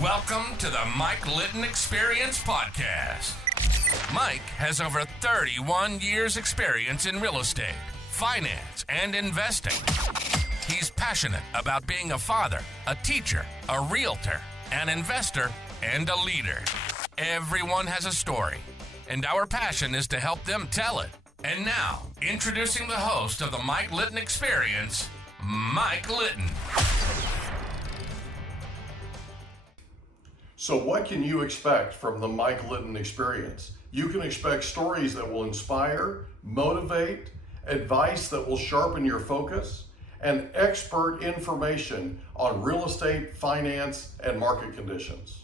Welcome to the Mike Litton Experience Podcast. Mike has over 31 years experience in real estate, finance, and investing. He's passionate about being a father, a teacher, a realtor, an investor, and a leader. Everyone has a story, and our passion is to help them tell it. And now, introducing the host of the Mike Litton Experience, Mike Litton. So what can you expect from the Mike Litton Experience? You can expect stories that will inspire, motivate, advice that will sharpen your focus, and expert information on real estate, finance, and market conditions.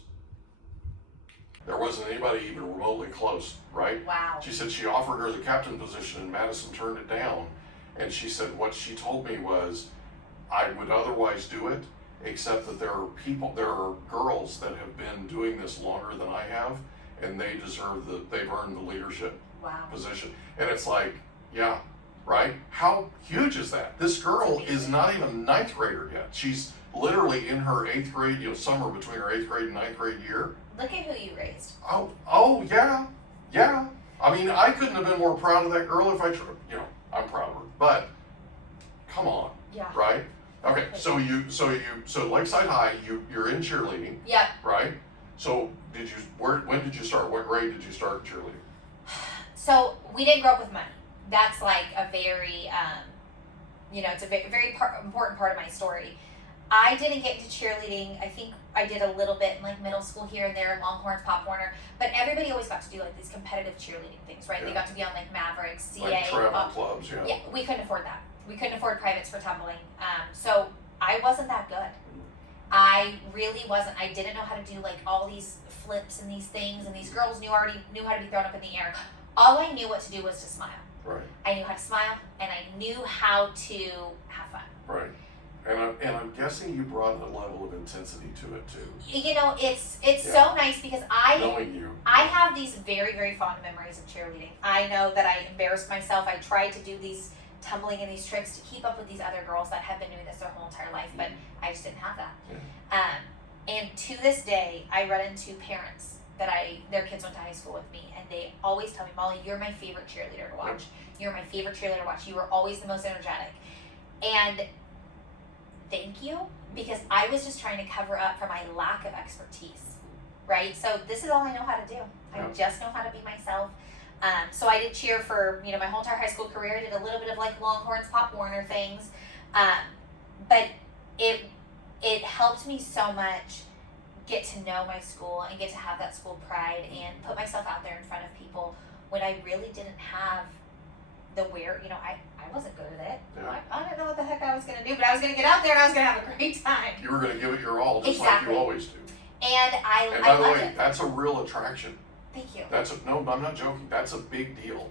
There wasn't anybody even remotely close, right? Wow. She said she offered her the captain position and Madison turned it down. And she said what she told me was, I would otherwise do it, except that there are girls that have been doing this longer than I have, and they've earned the leadership position. And it's like, yeah, right? How huge is that? This girl is not even a ninth grader yet. She's literally in her eighth grade, somewhere between her eighth grade and ninth grade year. Look at who you raised. Oh, yeah. I mean, I couldn't have been more proud of that girl if I tried. I'm proud of her, but come on, Yeah. right? Okay, so Lakeside High, you're in cheerleading. Yep. Right? So when did you start? What grade did you start cheerleading? So we didn't grow up with money. That's like a very, it's a very important part of my story. I didn't get into cheerleading. I think I did a little bit in like middle school here and there, Longhorns, Pop Warner, but everybody always got to do like these competitive cheerleading things, right? Yeah. They got to be on like Mavericks, CA, Like travel clubs, yeah. Yeah, we couldn't afford that. We couldn't afford privates for tumbling. So I wasn't that good. I really wasn't. I didn't know how to do like all these flips and these things, and these girls already knew how to be thrown up in the air. All I knew what to do was to smile. Right. I knew how to smile, and I knew how to have fun. Right. And I'm guessing you brought a level of intensity to it too. It's so nice because knowing you. I have these very, very fond memories of cheerleading. I know that I embarrassed myself. I tried to do these tumbling and these tricks to keep up with these other girls that have been doing this their whole entire life, but I just didn't have that. Yeah. And to this day, I run into parents that their kids went to high school with me, and they always tell me, Molly, you're my favorite cheerleader to watch. You're my favorite cheerleader to watch. You were always the most energetic. And thank you, because I was just trying to cover up for my lack of expertise, right? So this is all I know how to do. I just know how to be myself. So I did cheer for, my whole entire high school career. I did a little bit of like Longhorns, Pop Warner things. But it helped me so much get to know my school and get to have that school pride and put myself out there in front of people when I really didn't have the I wasn't good at it. Yeah. I didn't know what the heck I was going to do, but I was going to get out there and I was going to have a great time. You were going to give it your all, just Exactly. like you always do. And by I the loved way, it. that's a real attraction. Thank you. No, I'm not joking. That's a big deal.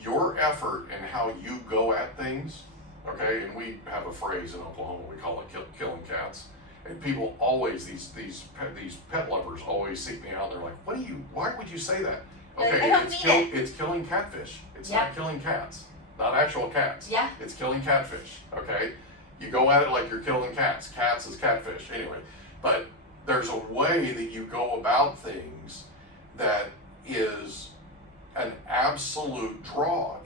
Your effort and how you go at things, okay, and we have a phrase in Oklahoma, we call it killing cats. And people always, these pet lovers always seek me out. They're like, why would you say that? Okay, it's killing catfish. It's not killing cats, not actual cats. Yeah. It's killing catfish, okay? You go at it like you're killing cats. Cats is catfish, anyway. But there's a way that you go about things that is an absolute draw.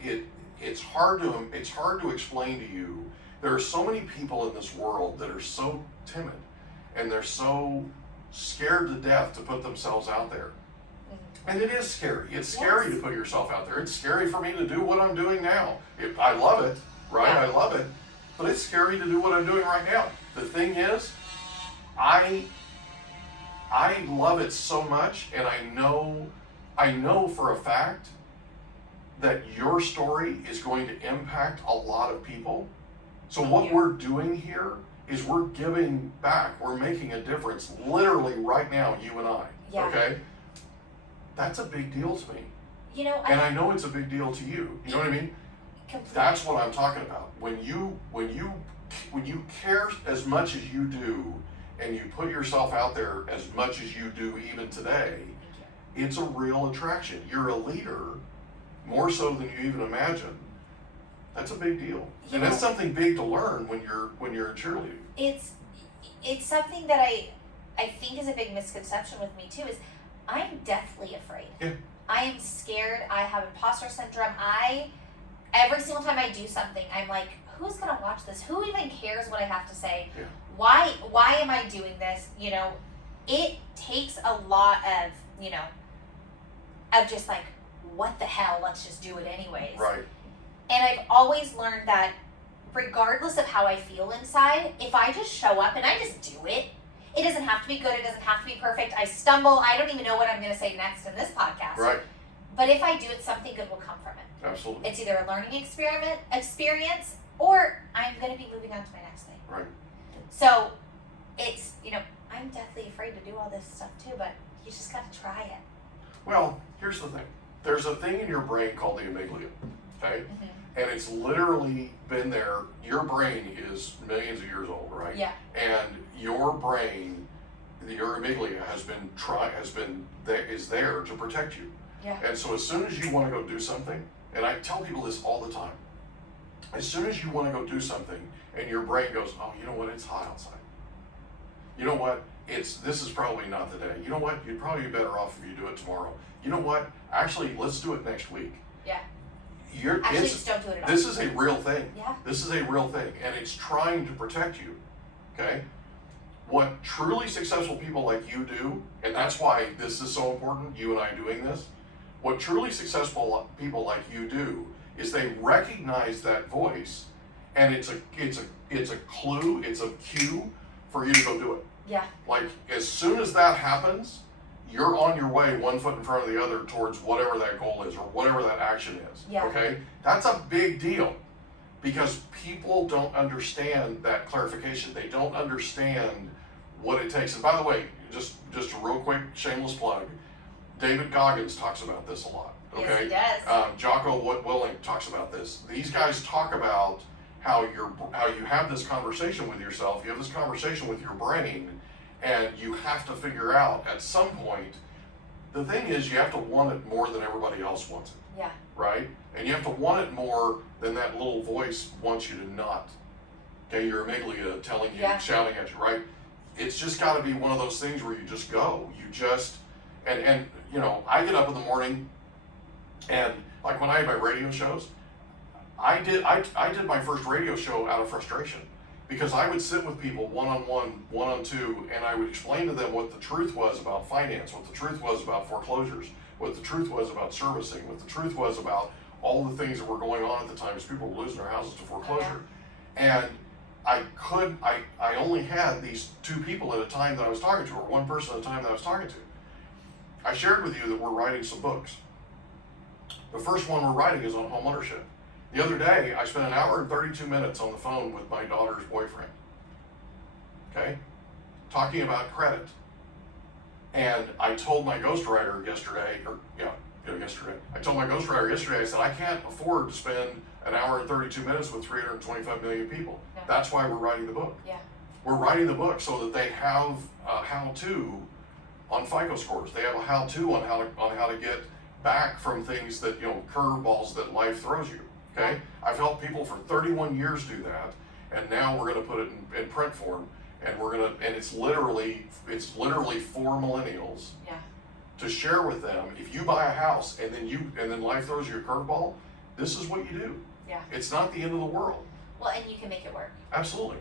It's hard to explain to you. There are so many people in this world that are so timid, and they're so scared to death to put themselves out there. And it is scary. It's scary to put yourself out there. It's scary for me to do what I'm doing now. I love it, right? Yeah. I love it, but it's scary to do what I'm doing right now. The thing is, I love it so much, and I know for a fact that your story is going to impact a lot of people. So what we're doing here is we're giving back. We're making a difference literally right now, you and I. Yeah. Okay? That's a big deal to me. And I know it's a big deal to you. You know what I mean? Completely. That's what I'm talking about. When you care as much as you do, and you put yourself out there as much as you do even today, it's a real attraction. You're a leader, more so than you even imagine. That's a big deal. And that's something big to learn when you're in cheerleading. It's something that I think is a big misconception with me too is I'm deathly afraid. Yeah. I am scared. I have imposter syndrome. Every single time I do something, I'm like, who's gonna watch this? Who even cares what I have to say? Yeah. Why am I doing this? You know, it takes a lot of, you know, of just like, what the hell, let's just do it anyways. Right. And I've always learned that regardless of how I feel inside, if I just show up and I just do it, it doesn't have to be good, it doesn't have to be perfect. I stumble, I don't even know what I'm gonna say next in this podcast. Right. But if I do it, something good will come from it. Absolutely. It's either a learning experience, or I'm going to be moving on to my next thing. Right. So, it's, you know, I'm deathly afraid to do all this stuff too, but you just got to try it. Well, here's the thing. There's a thing in your brain called the amygdala, okay? Mm-hmm. And it's literally been there. Your brain is millions of years old, right? Yeah. And your brain, your amygdala is there to protect you. Yeah. And so as soon as you want to go do something, and I tell people this all the time, as soon as you want to go do something and your brain goes, oh, you know what, it's hot outside. You know what, this is probably not the day. You know what, you'd probably be better off if you do it tomorrow. You know what, actually, let's do it next week. Yeah. Actually, just don't do it at all. This is a real thing. Yeah. This is a real thing, and it's trying to protect you, okay? What truly successful people like you do, and that's why this is so important, you and I doing this, what truly successful people like you do is they recognize that voice, and it's a clue, it's a cue for you to go do it. Yeah. Like as soon as that happens, you're on your way, one foot in front of the other, towards whatever that goal is or whatever that action is. Yeah. Okay, that's a big deal because people don't understand that clarification. They don't understand what it takes. And by the way, just a real quick shameless plug. David Goggins talks about this a lot. Okay? Yes, he does. Jocko Willink talks about this. These guys talk about how you have this conversation with yourself. You have this conversation with your brain, and you have to figure out at some point. The thing is, you have to want it more than everybody else wants it. Yeah. Right? And you have to want it more than that little voice wants you to not. Okay, your amygdala telling you, shouting at you. Right? It's just got to be one of those things where you just go. You just and you know, I get up in the morning, and like when I had my radio shows, I did my first radio show out of frustration because I would sit with people one-on-one, one-on-two, and I would explain to them what the truth was about finance, what the truth was about foreclosures, what the truth was about servicing, what the truth was about all the things that were going on at the time as people were losing their houses to foreclosure. And I only had these two people at a time that I was talking to, or one person at a time that I was talking to. I shared with you that we're writing some books. The first one we're writing is on homeownership. The other day, I spent an hour and 32 minutes on the phone with my daughter's boyfriend. Okay? Talking about credit. And I told my ghostwriter yesterday, I told my ghostwriter yesterday, I said, I can't afford to spend an hour and 32 minutes with 325 million people. Yeah. That's why we're writing the book. Yeah. We're writing the book so that they have a how-to on FICO scores. They have a how-to on how to get back from things that, curveballs that life throws you. Okay? I've helped people for 31 years do that, and now we're going to put it in print form, and it's literally for millennials to share with them. If you buy a house and then life throws you a curveball, this is what you do. Yeah. It's not the end of the world. Well, and you can make it work. Absolutely.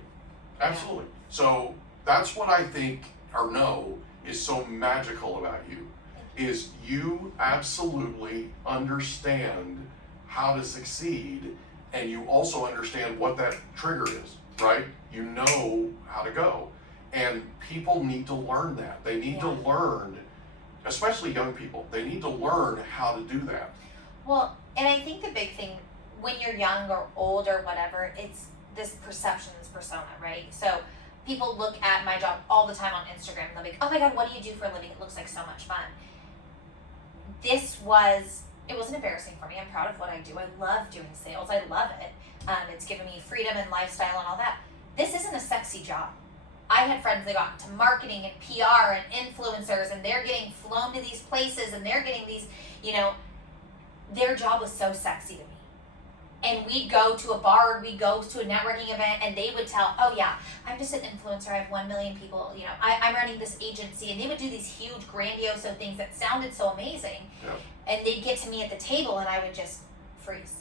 Absolutely. So that's what I think or know is so magical about you, is you absolutely understand how to succeed, and you also understand what that trigger is, right? You know how to go. And people need to learn that. They need to learn, especially young people, they need to learn how to do that. Well, and I think the big thing when you're young or old or whatever, it's this perception, this persona, right? So people look at my job all the time on Instagram and they'll be like, oh my God, what do you do for a living? It looks like so much fun. It wasn't embarrassing for me. I'm proud of what I do. I love doing sales. I love it. It's given me freedom and lifestyle and all that. This isn't a sexy job. I had friends that got into marketing and PR and influencers, and they're getting flown to these places and they're getting these, their job was so sexy to me. And we'd go to a bar, we'd go to a networking event, and they would tell, oh yeah, I'm just an influencer, I have 1 million people, I'm running this agency, and they would do these huge, grandiose things that sounded so amazing. Yeah. And they'd get to me at the table, and I would just freeze.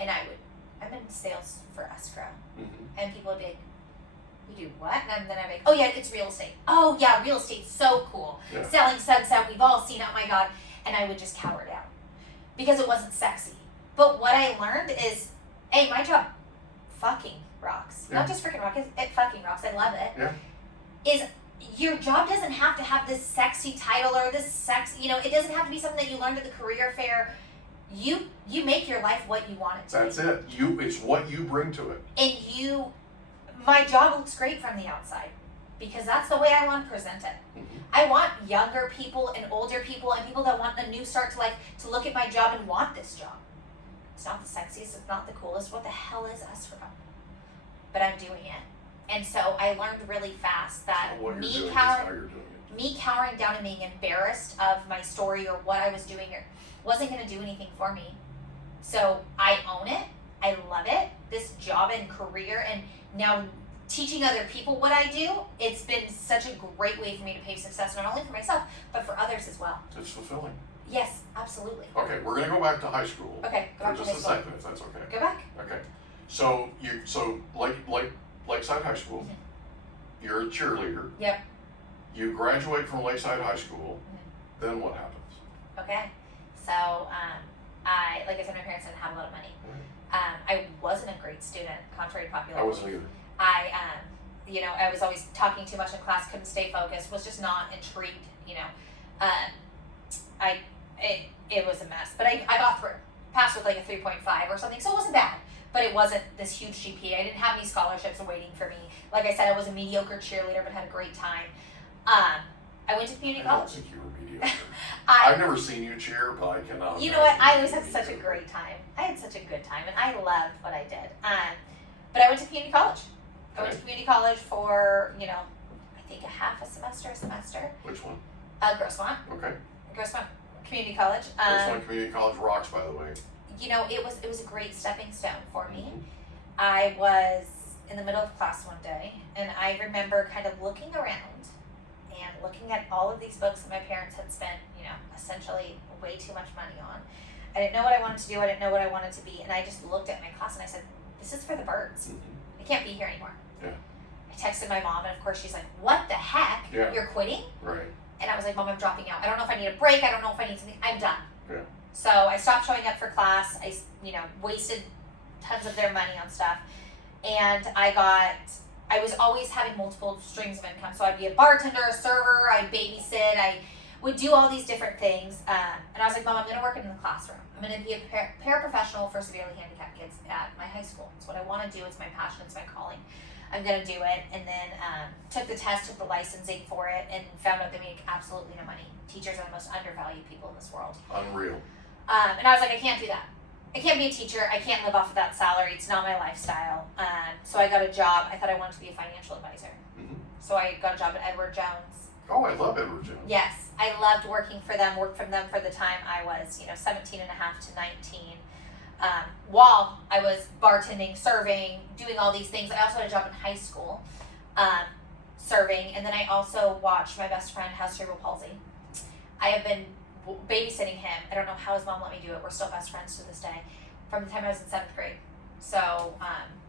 And I'm in sales for escrow. Mm-hmm. And people would be like, you do what? And then I'd be like, oh yeah, it's real estate. Oh yeah, real estate's so cool. Yeah. Selling sunset, we've all seen it, oh my God. And I would just cower down because it wasn't sexy. But what I learned is, hey, my job fucking rocks. Yeah. Not just freaking rocks, it fucking rocks. I love it. Yeah. Is your job doesn't have to have this sexy title or this it doesn't have to be something that you learned at the career fair. You make your life what you want it to That's be. it. It's what you bring to it. And my job looks great from the outside because that's the way I want to present it. Mm-hmm. I want younger people and older people and people that want a new start to life to look at my job and want this job. It's not the sexiest, it's not the coolest. What the hell is escrow? But I'm doing it. And so I learned really fast that So what you're me doing is how you're doing it. me cowering down and being embarrassed of my story or what I was doing or wasn't going to do anything for me. So I own it. I love it. This job and career, and now teaching other people what I do, it's been such a great way for me to pay success, not only for myself, but for others as well. It's fulfilling. Yes, absolutely. Okay, we're gonna go back to high school. Okay, go back for to just high a school. second, if that's okay. Go back. Okay, so Lakeside High School, Mm-hmm. you're a cheerleader. Yep. You graduate from Lakeside High School. Then what happens? Okay. So, like I said, my parents didn't have a lot of money. I wasn't a great student, contrary to popular I wasn't belief. either. I was always talking too much in class, couldn't stay focused, was just not intrigued, It was a mess, but I got through. Passed with like a 3.5 or something, so it wasn't bad. But it wasn't this huge GPA. I didn't have any scholarships waiting for me. Like I said, I was a mediocre cheerleader, but had a great time. I went to community I don't college. think you were mediocre. I I've never seen you cheer, but I cannot. You know what? imagine I you always being had such a mediocre. great time. I had such a good time, and I loved what I did. But I went to community college. I went to Okay. community college for, I think a half a semester. Which one? Grossmont. Okay. Grossmont Community College. Grossmont Community College rocks, by the way. It was a great stepping stone for me. Mhm. I was in the middle of class one day, and I remember kind of looking around and looking at all of these books that my parents had spent, essentially way too much money on. I didn't know what I wanted to do. I didn't know what I wanted to be, and I just looked at my class and I said, "This is for the birds. Mhm. I can't be here anymore." Yeah. I texted my mom, and of course she's like, "What the heck? Yeah. You're quitting?" Right. And I was like, "Mom, I'm dropping out. I don't know if I need a break. I don't know if I need something. I'm done." Yeah. So I stopped showing up for class. I, wasted tons of their money on stuff. And I was always having multiple streams of income. So I'd be a bartender, a server, I'd babysit, I would do all these different things. And I was like, Mom, I'm going to work in the classroom. I'm going to be a paraprofessional for severely handicapped kids at my high school. It's what I want to do. It's my passion. It's my calling. I'm going to do it. And then took the test, took the licensing for it, and found out they make absolutely no money. Teachers are the most undervalued people in this world. Unreal. And I was like, I can't do that. I can't be a teacher. I can't live off of that salary. It's not my lifestyle. So I got a job. I thought I wanted to be a financial advisor. Mhm. So I got a job at Edward Jones. Oh, I love Edward Jones. Yes, I loved working for them, worked for them for the time I was, 17 and a half to 19. While I was bartending, serving, doing all these things. I also had a job in high school, serving. And then I also watched my best friend has cerebral palsy. I have been babysitting him. I don't know how his mom let me do it. We're still best friends to this day. From the time I was in 7th grade. So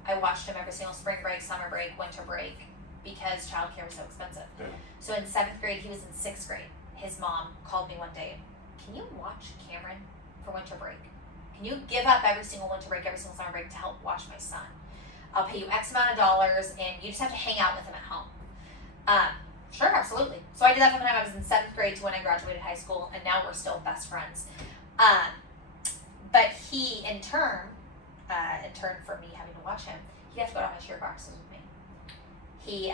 I watched him every single spring break, summer break, winter break, because childcare was so expensive. Yeah. So in 7th grade, he was in 6th grade. His mom called me one day. Can you watch Cameron for winter break? Can you give up every single winter break, every single summer break to help watch my son? I'll pay you X amount of dollars, and you just have to hang out with him at home. Sure, absolutely. So I did that from the time I was in 7th grade to when I graduated high school, and now we're still best friends. But he, in turn for me having to watch him, he'd have to go to my cheer boxes with me.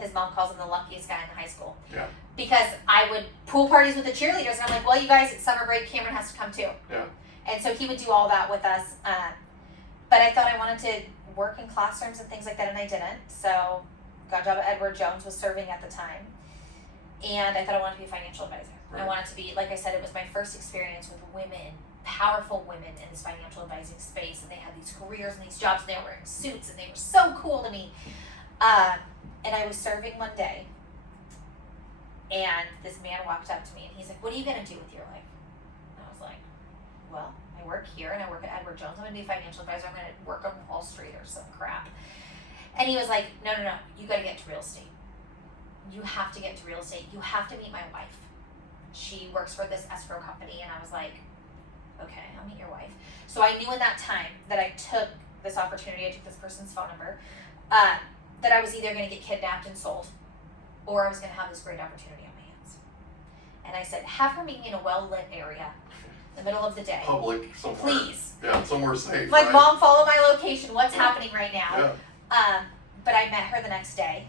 His mom calls him the luckiest guy in the high school. Yeah. Because I would pool parties with the cheerleaders, and I'm like, well, you guys, it's summer break, Cameron has to come too. Yeah. And so he would do all that with us. But I thought I wanted to work in classrooms and things like that, and I didn't. So got a job at Edward Jones, was serving at the time. And I thought I wanted to be a financial advisor. Right. I wanted to be, like I said, it was my first experience with women powerful women in this financial advising space, and they had these careers and these jobs, and they were wearing suits, and they were so cool to me. And I was serving one day, and this man walked up to me, and he's like, "What are you going to do with your life?" And I was like, "Well, I work here, and I work at Edward Jones. I'm going to be a financial advisor. I'm going to work on Wall Street or some crap." And he was like, no, you got to get to real estate. You have to get to real estate. You have to meet my wife. She works for this escrow company. And I was like, okay, I'll meet your wife. So I knew in that time that I took this opportunity, I took this person's phone number, that I was either going to get kidnapped and sold, or I was going to have this great opportunity on my hands. And I said, have her meet me in a well-lit area, in the middle of the day. Public, somewhere. Please. Yeah, somewhere safe. Like, right? Mom, follow my location. What's happening right now? Yeah. But I met her the next day,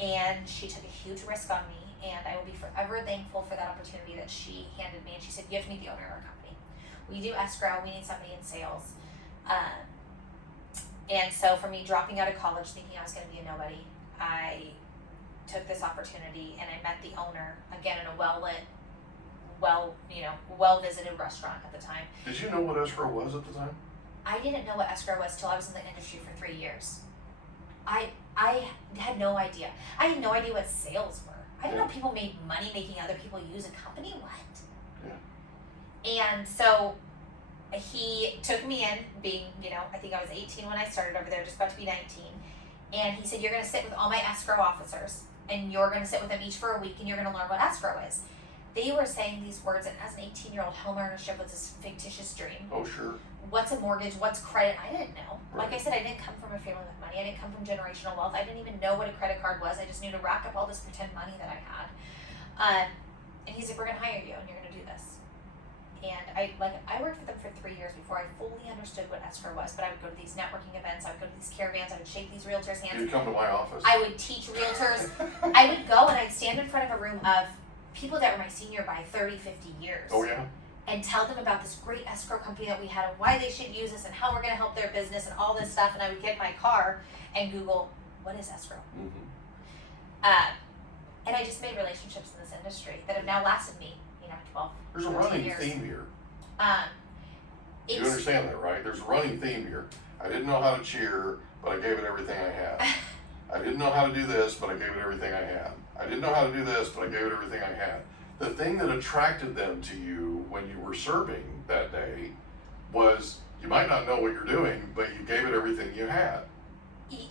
and she took a huge risk on me, and I will be forever thankful for that opportunity that she handed me. And she said, you have to meet the owner of our company. We do escrow. We need somebody in sales. And so for me dropping out of college thinking I was going to be a nobody, I took this opportunity, and I met the owner, again, in a well-lit, well-visited restaurant at the time. Did you know what escrow was at the time? I didn't know what escrow was till I was in the industry for 3 years. I had no idea. I had no idea what sales were. I didn't know people made money making other people use a company. What? Yeah. And so he took me in, being, I think I was 18 when I started over there, just about to be 19. And he said, you're going to sit with all my escrow officers, and you're going to sit with them each for a week, and you're going to learn what escrow is. They were saying these words, and as an 18-year-old, home ownership was this fictitious dream. Oh, sure. What's a mortgage? What's credit? I didn't know. Right. Like I said, I didn't come from a family with money. I didn't come from generational wealth. I didn't even know what a credit card was. I just knew to rack up all this pretend money that I had. And he's like, we're going to hire you, and you're going to do this. And I worked for them for 3 years before I fully understood what escrow was. But I would go to these networking events. I would go to these caravans. I would shake these realtors' hands. You'd come to my office. I would teach realtors. I would go and I'd stand in front of a room of people that were my senior by 30, 50 years. Oh, yeah? And tell them about this great escrow company that we had and why they should use us and how we're going to help their business and all this stuff. And I would get in my car and Google, what is escrow? Mm-hmm. And I just made relationships in this industry that have now lasted me, 12, There's a 14 running years. theme here. You It's, understand that, right? There's a running theme here. I didn't know how to cheer, but I gave it everything I had. I didn't know how to do this, but I gave it everything I had. I didn't know how to do this, but I gave it everything I had. The thing that attracted them to you when you were serving that day was you might not know what you're doing, but you gave it everything you had.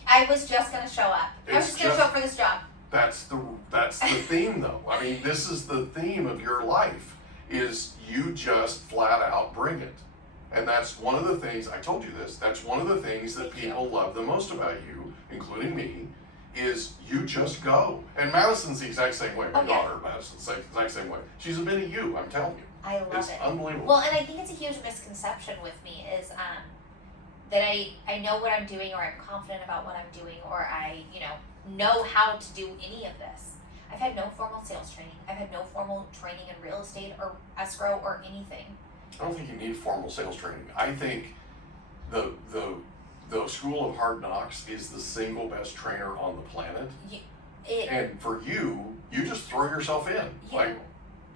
I was just going to show up. I was It's just going to show up for this job. That's the theme, though. I mean, this is the theme of your life, is you just flat out bring it. And that's one of the things, I told you this, that's one of the things that people love the most about you, including me, is you just go. And Madison's the exact same way. My daughter, Madison's the exact same way. She's a mini you, I'm telling you. I love it's it. Unbelievable. Well, and I think it's a huge misconception with me is that I know what I'm doing, or I'm confident about what I'm doing, or I, know how to do any of this. I've had no formal sales training. I've had no formal training in real estate or escrow or anything. I don't think you need formal sales training. I think the School of Hard Knocks is the single best trainer on the planet. And for you just throw yourself in.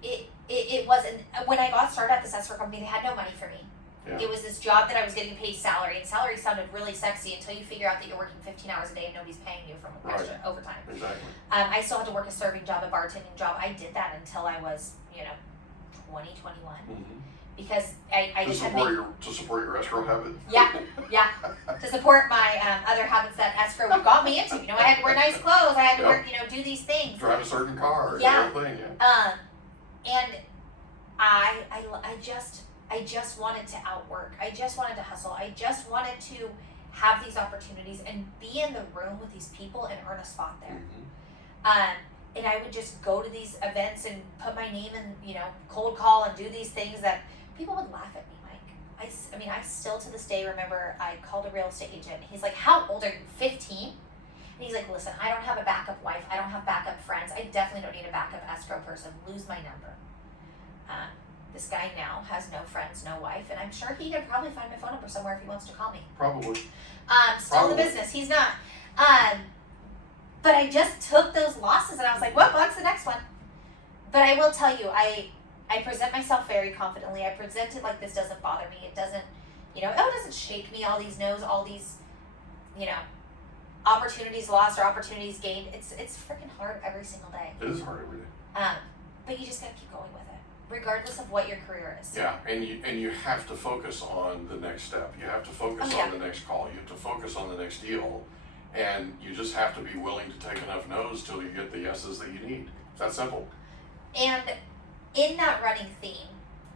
It wasn't, when I got started at this escrow company, they had no money for me. Yeah. It was this job that I was getting paid salary, and salary sounded really sexy until you figure out that you're working 15 hours a day and nobody's paying you from extra overtime. Exactly. I still had to work a serving job, a bartending job. I did that until I was, 20, 21. Mm-hmm. Because I just had to support your escrow habit. Yeah. To support my other habits that escrow got me into. I had to wear nice clothes. I had to work, do these things. Drive a certain car. Yeah. Thing, and I just wanted to outwork. I just wanted to hustle. I just wanted to have these opportunities and be in the room with these people and earn a spot there. Mm-hmm. And I would just go to these events and put my name in, cold call and do these things that people would laugh at me, Mike. I still to this day remember I called a real estate agent. He's like, how old are you, 15? And he's like, listen, I don't have a backup wife. I don't have backup friends. I definitely don't need a backup escrow person. Lose my number. This guy now has no friends, no wife, and I'm sure he could probably find my phone number somewhere if he wants to call me. Probably. Still in the business. He's not. But I just took those losses and I was like, what's the next one? But I will tell you, I I present myself very confidently. I present it like this doesn't bother me. It doesn't, it doesn't shake me, all these no's, all these, opportunities lost or opportunities gained. It's freaking hard every single day. It is hard every day. But you just gotta keep going with it, regardless of what your career is. Yeah, and you have to focus on the next step. You have to focus on the next call. You have to focus on the next deal, and you just have to be willing to take enough no's till you get the yeses that you need. It's that simple. And in that running theme,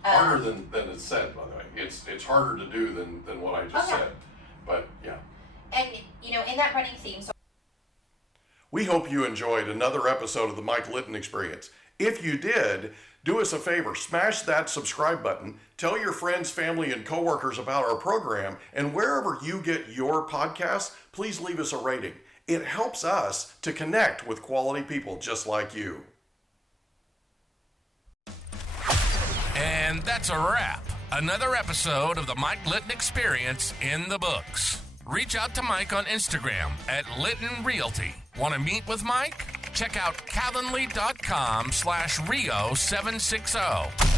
harder than it's said, by the way. It's harder to do than what I just said. But yeah. And in that running theme, so we hope you enjoyed another episode of the Mike Litton Experience. If you did, do us a favor, smash that subscribe button, tell your friends, family, and coworkers about our program, and wherever you get your podcasts, please leave us a rating. It helps us to connect with quality people just like you. And that's a wrap. Another episode of the Mike Litton Experience in the books. Reach out to Mike on Instagram at Litton Realty. Want to meet with Mike? Check out Calendly.com/Rio760.